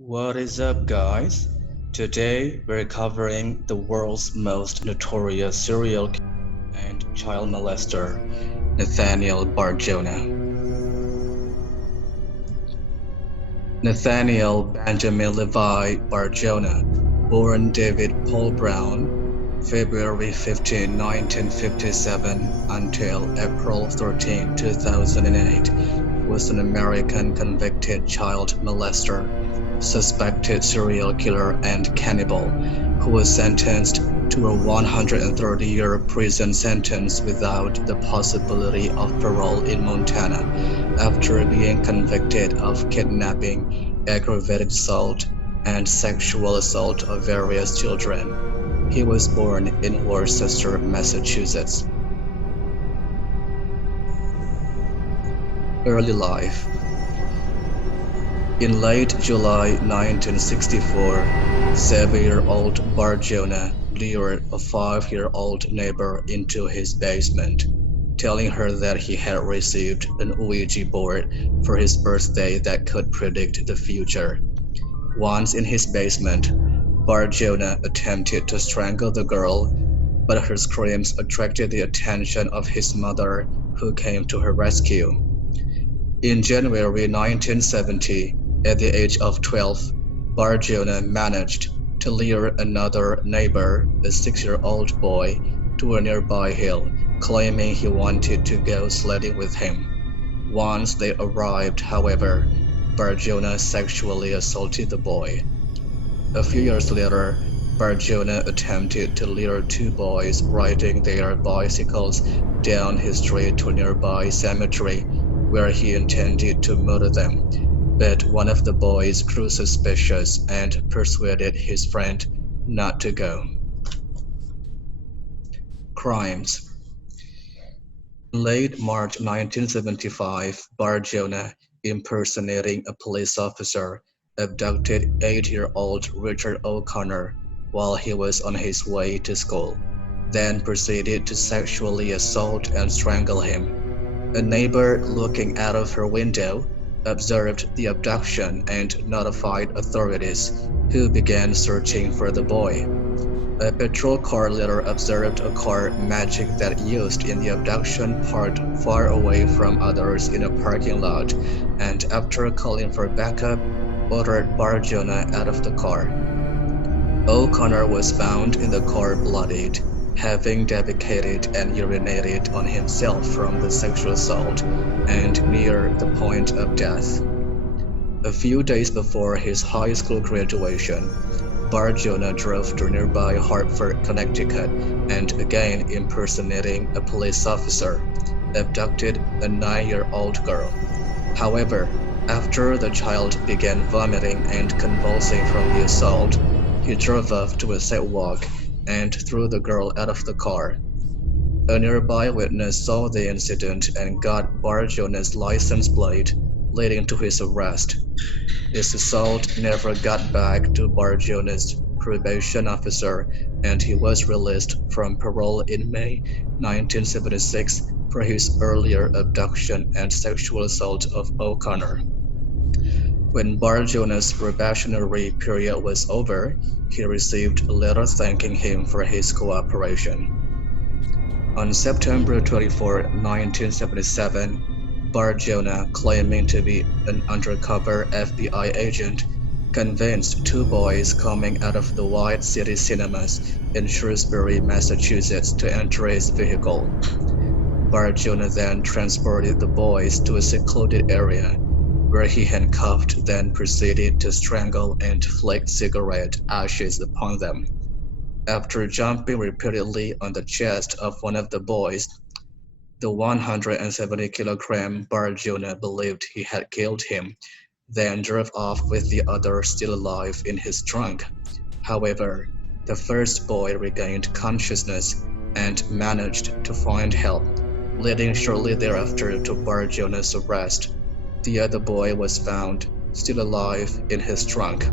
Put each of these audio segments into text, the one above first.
What is up, guys? Today we're covering the world's most notorious serial killer and child molester, Nathaniel Bar-Jonah. Nathaniel Benjamin Levi Bar-Jonah, born David Paul Brown, February 15, 1957 until April 13, 2008, was an American convicted child molester, suspected serial killer, and cannibal who was sentenced to a 130-year prison sentence without the possibility of parole in Montana after being convicted of kidnapping, aggravated assault, and sexual assault of various children. He was born in Worcester, Massachusetts. Early life. In late July 1964, 7-year-old Bar-Jonah lured a 5-year-old neighbor into his basement, telling her that he had received an Ouija board for his birthday that could predict the future. Once in his basement, Bar-Jonah attempted to strangle the girl, but her screams attracted the attention of his mother, who came to her rescue. In January 1970, at the age of 12, Bar-Jonah managed to lure another neighbor, a 6-year-old boy, to a nearby hill, claiming he wanted to go sledding with him. Once they arrived, however, Bar-Jonah sexually assaulted the boy. A few years later, Bar-Jonah attempted to lure two boys riding their bicycles down his street to a nearby cemetery, where he intended to murder them, but one of the boys grew suspicious and persuaded his friend not to go. Crimes. In late March 1975, Bar-Jonah, impersonating a police officer, abducted 8-year-old Richard O'Connor while he was on his way to school, then proceeded to sexually assault and strangle him. A neighbor looking out of her window observed the abduction and notified authorities, who began searching for the boy. A patrol car later observed a car magic that used in the abduction parked far away from others in a parking lot, and after calling for backup, ordered Bar-Jonah out of the car. O'Connor was found in the car bloodied, having defecated and urinated on himself from the sexual assault, and near the point of death. A few days before his high school graduation, Bar-Jonah drove to nearby Hartford, Connecticut, and again impersonating a police officer, abducted a 9-year-old girl. However, after the child began vomiting and convulsing from the assault, he drove off to a sidewalk and threw the girl out of the car. A nearby witness saw the incident and got Bar-Jonah's license plate, leading to his arrest. This assault never got back to Bar-Jonah's probation officer, and he was released from parole in May 1976 for his earlier abduction and sexual assault of O'Connor. When Bar-Jonah's probationary period was over, he received a letter thanking him for his cooperation. On September 24, 1977, Bar-Jonah, claiming to be an undercover FBI agent, convinced two boys coming out of the White City Cinemas in Shrewsbury, Massachusetts, to enter his vehicle. Bar-Jonah then transported the boys to a secluded area, where he handcuffed, then proceeded to strangle and flick cigarette ashes upon them. After jumping repeatedly on the chest of one of the boys, the 170-kilogram Bar-Jonah believed he had killed him, then drove off with the other still alive in his trunk. However, the first boy regained consciousness and managed to find help, leading shortly thereafter to Bar-Jonah's arrest. The other boy was found still alive in his trunk.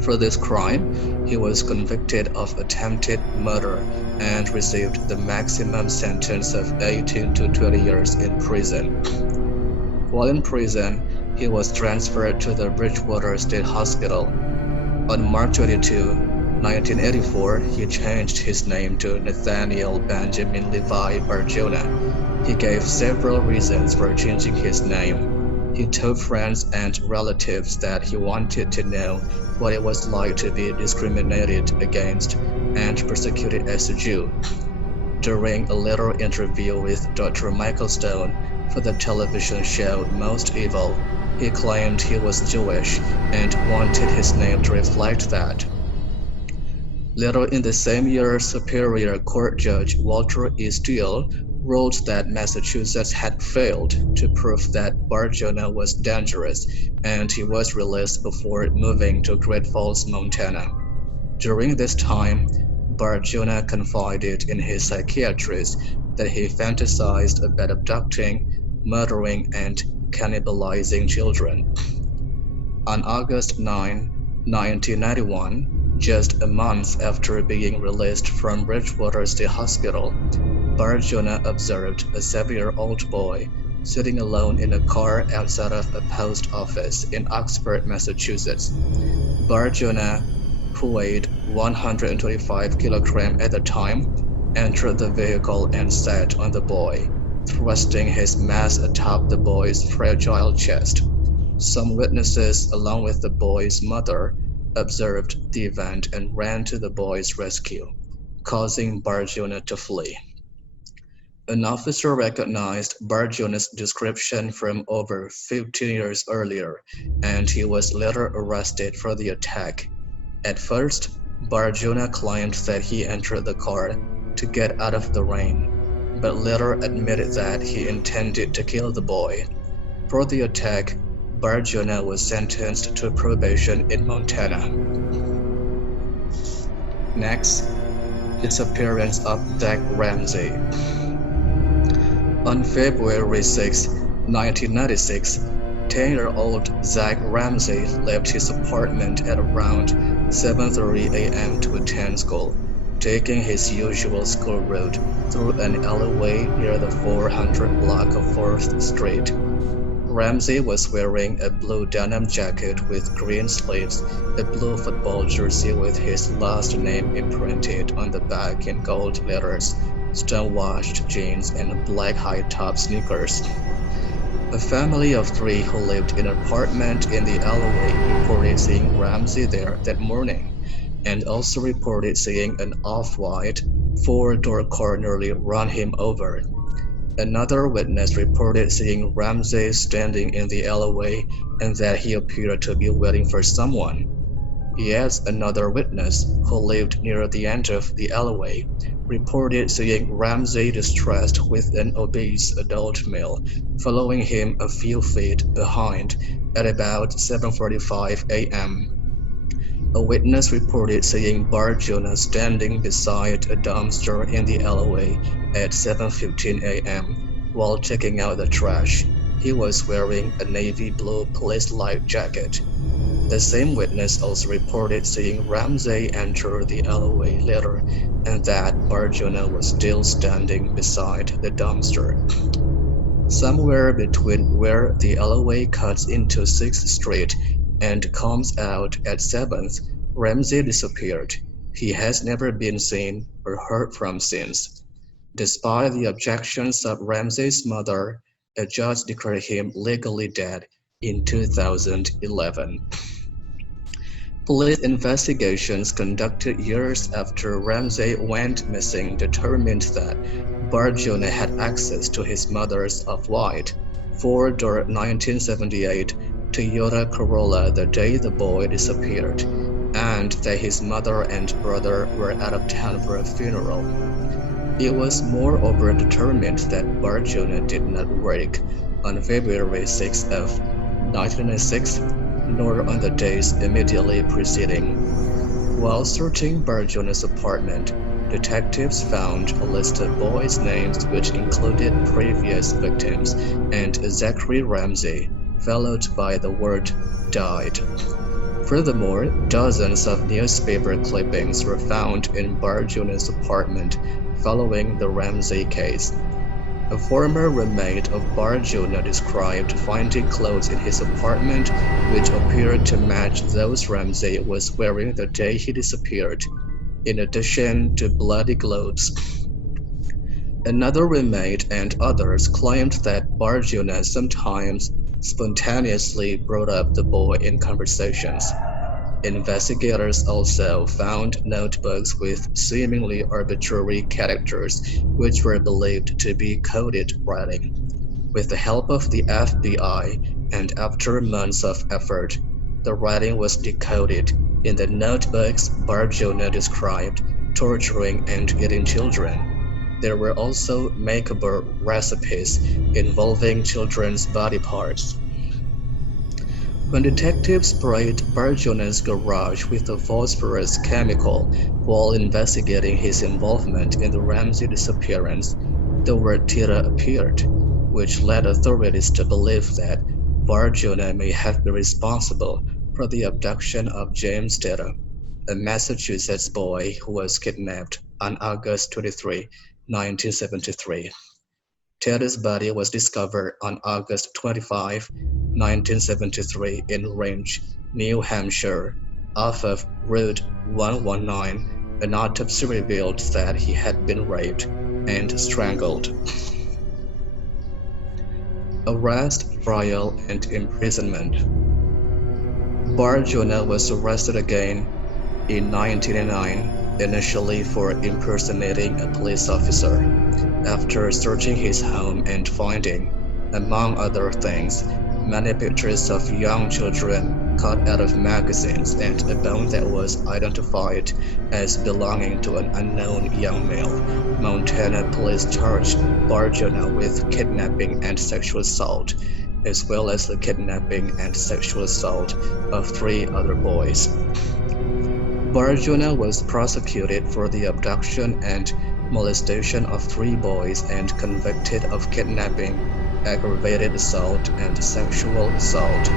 For this crime, he was convicted of attempted murder and received the maximum sentence of 18 to 20 years in prison. While in prison, he was transferred to the Bridgewater State Hospital. On March 22, 1984, he changed his name to Nathaniel Benjamin Levi Bar-Jonah. He gave several reasons for changing his name. He told friends and relatives that he wanted to know what it was like to be discriminated against and persecuted as a Jew. During a later interview with Dr. Michael Stone for the television show Most Evil, he claimed he was Jewish and wanted his name to reflect that. Later in the same year, Superior Court Judge Walter E. Steele ruled that Massachusetts had failed to prove that Bar-Jonah was dangerous, and he was released before moving to Great Falls, Montana. During this time, Bar-Jonah confided in his psychiatrist that he fantasized about abducting, murdering, and cannibalizing children. On August 9, 1991, just a month after being released from Bridgewater State Hospital, Bar-Jonah observed a 7-year-old boy sitting alone in a car outside of a post office in Oxford, Massachusetts. Bar-Jonah, who weighed 125 kilograms at the time, entered the vehicle and sat on the boy, thrusting his mass atop the boy's fragile chest. Some witnesses, along with the boy's mother, observed the event and ran to the boy's rescue, causing Bar-Jonah to flee. An officer recognized Bar-Jonah's description from over 15 years earlier, and he was later arrested for the attack. At first, Bar-Jonah claimed that he entered the car to get out of the rain, but later admitted that he intended to kill the boy. For the attack, Bar-Jonah was sentenced to probation in Montana. Next, disappearance of Zachary Ramsey. On February 6, 1996, 10-year-old Zach Ramsey left his apartment at around 7:30 a.m. to attend school, taking his usual school route through an alleyway near the 400 block of 4th Street. Ramsey was wearing a blue denim jacket with green sleeves, a blue football jersey with his last name imprinted on the back in gold letters, stonewashed jeans, and black high-top sneakers. A family of 3 who lived in an apartment in the alleyway reported seeing Ramsey there that morning, and also reported seeing an off-white 4-door car nearly run him over. Another witness reported seeing Ramsey standing in the alleyway and that he appeared to be waiting for someone. Yet another witness, who lived near the end of the alleyway, reported seeing Ramsey distressed with an obese adult male following him a few feet behind at about 7:45 a.m. A witness reported seeing Bar-Jonah standing beside a dumpster in the alleyway at 7:15 a.m. while taking out the trash. He was wearing a navy blue police-like jacket. The same witness also reported seeing Ramsey enter the alleyway later, and that Bar-Jonah was still standing beside the dumpster. Somewhere between where the alleyway cuts into 6th Street and comes out at 7th, Ramsey disappeared. He has never been seen or heard from since. Despite the objections of Ramsey's mother, a judge declared him legally dead in 2011. Police investigations conducted years after Ramsey went missing determined that Bar-Jonah had access to his mother's off-white 4-door 1978 Toyota Corolla the day the boy disappeared, and that his mother and brother were out of town for a funeral. It was moreover determined that Bar-Jonah did not work on February 6 of 1996, nor on the days immediately preceding. While searching Bar-Jonah's apartment, detectives found a list of boys' names which included previous victims and Zachary Ramsey, followed by the word died. Furthermore, dozens of newspaper clippings were found in Bar-Jonah's apartment following the Ramsey case. A former roommate of Bar-Jonah described finding clothes in his apartment which appeared to match those Ramsey was wearing the day he disappeared, in addition to bloody clothes. Another roommate and others claimed that Bar-Jonah sometimes spontaneously brought up the boy in conversations. Investigators also found notebooks with seemingly arbitrary characters which were believed to be coded writing. With the help of the FBI and after months of effort, the writing was decoded. In the notebooks, Bar-Jonah described torturing and eating children. There were also macabre recipes involving children's body parts. When detectives sprayed Bar-Jonah's garage with a phosphorus chemical while investigating his involvement in the Ramsey disappearance, the word Tira appeared, which led authorities to believe that Bar-Jonah may have been responsible for the abduction of James Tira, a Massachusetts boy who was kidnapped on August 23, 1973. Teddy's body was discovered on August 25, 1973 in Range, New Hampshire, off of Route 119. An autopsy revealed that he had been raped and strangled. Arrest, trial, and imprisonment. Bar-Jonah was arrested again in 1989, initially for impersonating a police officer. After searching his home and finding, among other things, many pictures of young children cut out of magazines and a bone that was identified as belonging to an unknown young male, Montana police charged Bar-Jonah with kidnapping and sexual assault, as well as the kidnapping and sexual assault of 3 other boys. Bar-Jonah was prosecuted for the abduction and molestation of 3 boys and convicted of kidnapping, aggravated assault, and sexual assault,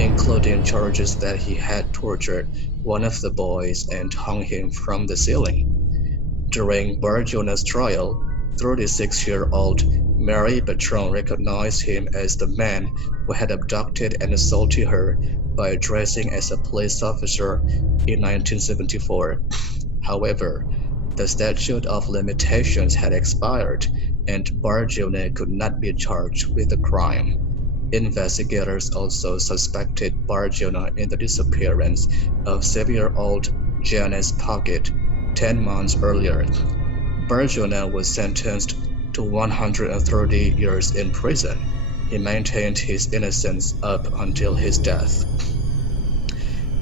including charges that he had tortured one of the boys and hung him from the ceiling. During Bar-Jonah's trial, 36-year-old Mary Patron recognized him as the man who had abducted and assaulted her by dressing as a police officer in 1974. However, the statute of limitations had expired, and Bar-Jonah could not be charged with the crime. Investigators also suspected Bar-Jonah in the disappearance of 7-year-old Janice Puckett 10 months earlier. Bar-Jonah was sentenced to 130 years in prison. He maintained his innocence up until his death.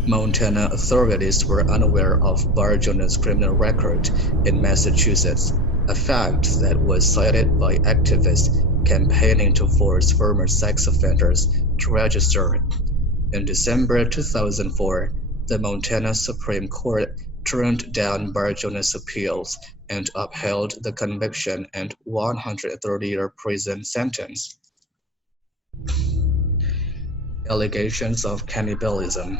Montana authorities were unaware of Bar-Jonah's criminal record in Massachusetts, a fact that was cited by activists campaigning to force former sex offenders to register. In December 2004, the Montana Supreme Court turned down Bar-Jonah's appeals and upheld the conviction and 130-year prison sentence. Allegations of cannibalism.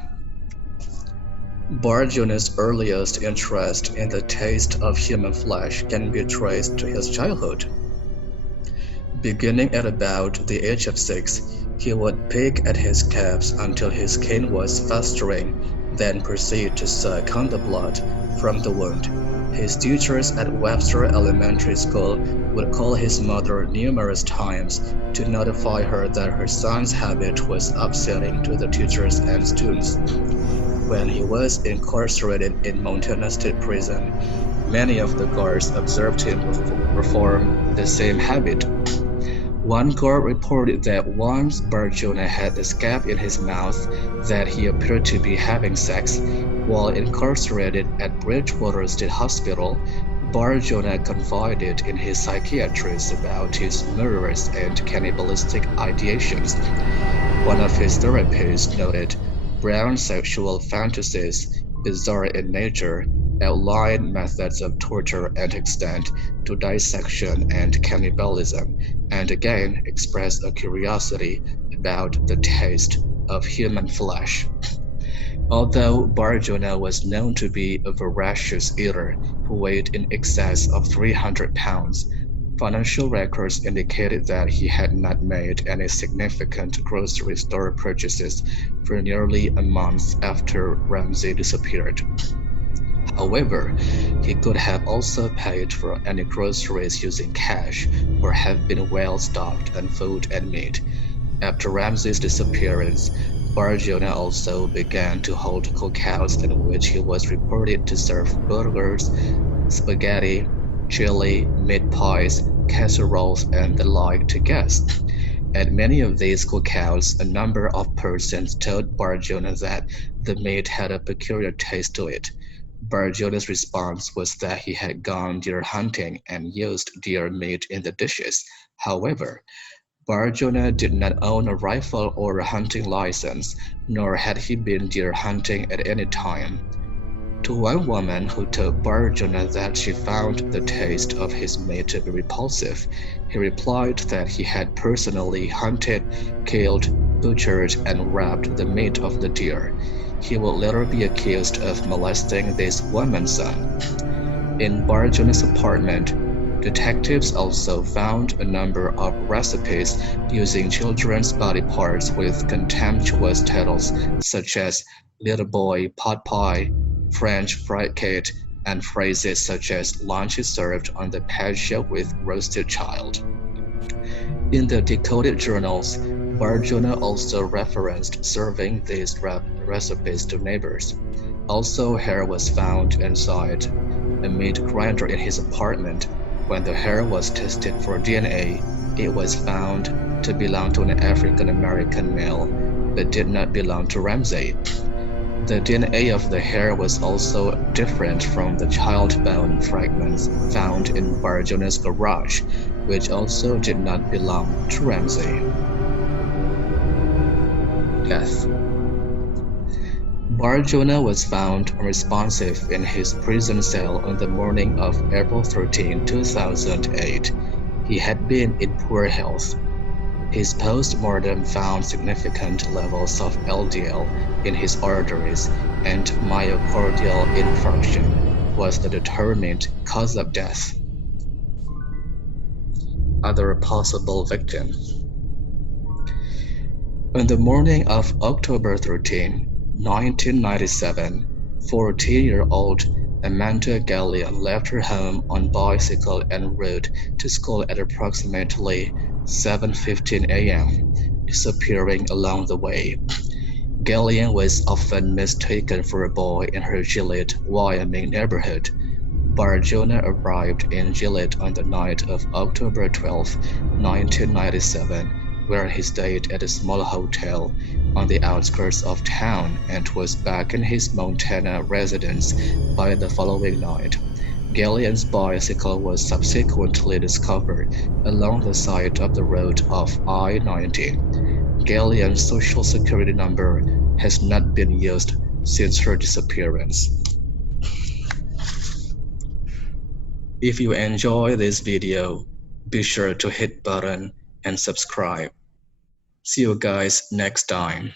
Bar-Jonah's earliest interest in the taste of human flesh can be traced to his childhood. Beginning at about the age of 6, he would pick at his calves until his skin was festering, then proceed to suck on the blood from the wound. His teachers at Worcester Elementary School would call his mother numerous times to notify her that her son's habit was upsetting to the teachers and students. When he was incarcerated in Montana State Prison, many of the guards observed him perform the same habit. One guard reported that once Bar-Jonah had a scab in his mouth that he appeared to be having sex. While incarcerated at Bridgewater State Hospital, Bar-Jonah confided in his psychiatrist about his murderous and cannibalistic ideations. One of his therapists noted Brown's sexual fantasies, bizarre in nature, outlined methods of torture and extent to dissection and cannibalism, and again expressed a curiosity about the taste of human flesh. Although Bar-Jonah was known to be a voracious eater who weighed in excess of 300 pounds, Financial records indicated that he had not made any significant grocery store purchases for nearly a month after Ramsey disappeared. However, he could have also paid for any groceries using cash or have been well stocked on food and meat. After Ramsey's disappearance, Bar-Jonah also began to hold cookouts in which he was reported to serve burgers, spaghetti, chili, meat pies, casseroles, and the like to guests. At many of these cookouts, a number of persons told Bar-Jonah that the meat had a peculiar taste to it. Bar-Jonah's response was that he had gone deer hunting and used deer meat in the dishes. However, Bar-Jonah did not own a rifle or a hunting license, nor had he been deer hunting at any time. To one woman who told Bar-Jonah that she found the taste of his meat to be repulsive, he replied that he had personally hunted, killed, butchered, and wrapped the meat of the deer. He would later be accused of molesting this woman's son. In Bar-Jonah's apartment, detectives also found a number of recipes using children's body parts with contemptuous titles such as "little boy pot pie", "French fried cake", and phrases such as "lunch is served on the patio with roasted child". In the decoded journals, Bar-Jonah also referenced serving these recipes to neighbors. Also, hair was found inside a meat grinder in his apartment. When the hair was tested for DNA, it was found to belong to an African American male, but did not belong to Ramsey. The DNA of the hair was also different from the child bone fragments found in Bar-Jonah's garage, which also did not belong to Ramsey. Death. Bar-Jonah was found unresponsive in his prison cell on the morning of April 13, 2008. He had been in poor health. His post-mortem found significant levels of LDL in his arteries, and myocardial infarction was the determined cause of death. Other possible victims. On the morning of October 13, 1997, 14-year-old Amanda Gallion left her home on bicycle en route to school at approximately 7:15 a.m., disappearing along the way. Gallion was often mistaken for a boy in her Gillette, Wyoming neighborhood. Bar-Jonah arrived in Gillette on the night of October 12, 1997, where he stayed at a small hotel on the outskirts of town and was back in his Montana residence by the following night. Gallion's bicycle was subsequently discovered along the side of the road of I-90. Gallion's social security number has not been used since her disappearance. If you enjoy this video, be sure to hit button and subscribe. See you guys next time.